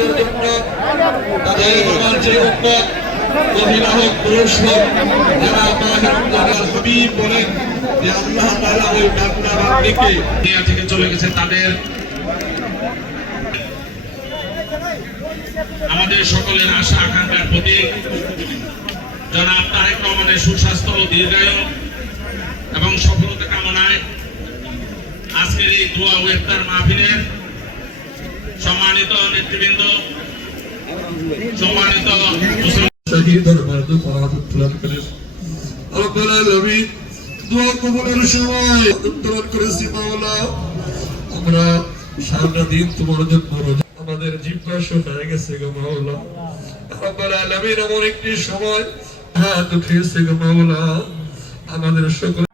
তাদের জন্য তাদের রোমাঞ্চের উন্নত অভিভাবক পুরুষ হোক যারা হাবিব বলেন যে আল্লাহ তাআলা ওই বান্দা বান্দীকে দুনিয়া থেকে চলে গেছে তাদের আমাদের সকলের আশা আকাঙ্ক্ষার প্রতীক জনাব তারেক রহমানের সুস্বাস্থ্য ও দীর্ঘায়ু এবং সফলতা কামনায় আজকের এই দোয়া ও ইফতার মাহফিলের সম্মানিত নেতৃবৃন্দ, সম্মানিত শহীদ দরবার পরামর্শ করেন রব্বুল আলামিন দোয়া কবুলের সময় উত্তরণ করেছি মাওলা। আমরা সারা দিন তোমার জন্য আমাদের জিহ্বা শুকিয়ে গেছে গো মাওলা। রব্বুল আলামিন এমন একটি সময় হাত উঠিয়েছে গো মাওলা, আমাদের সকল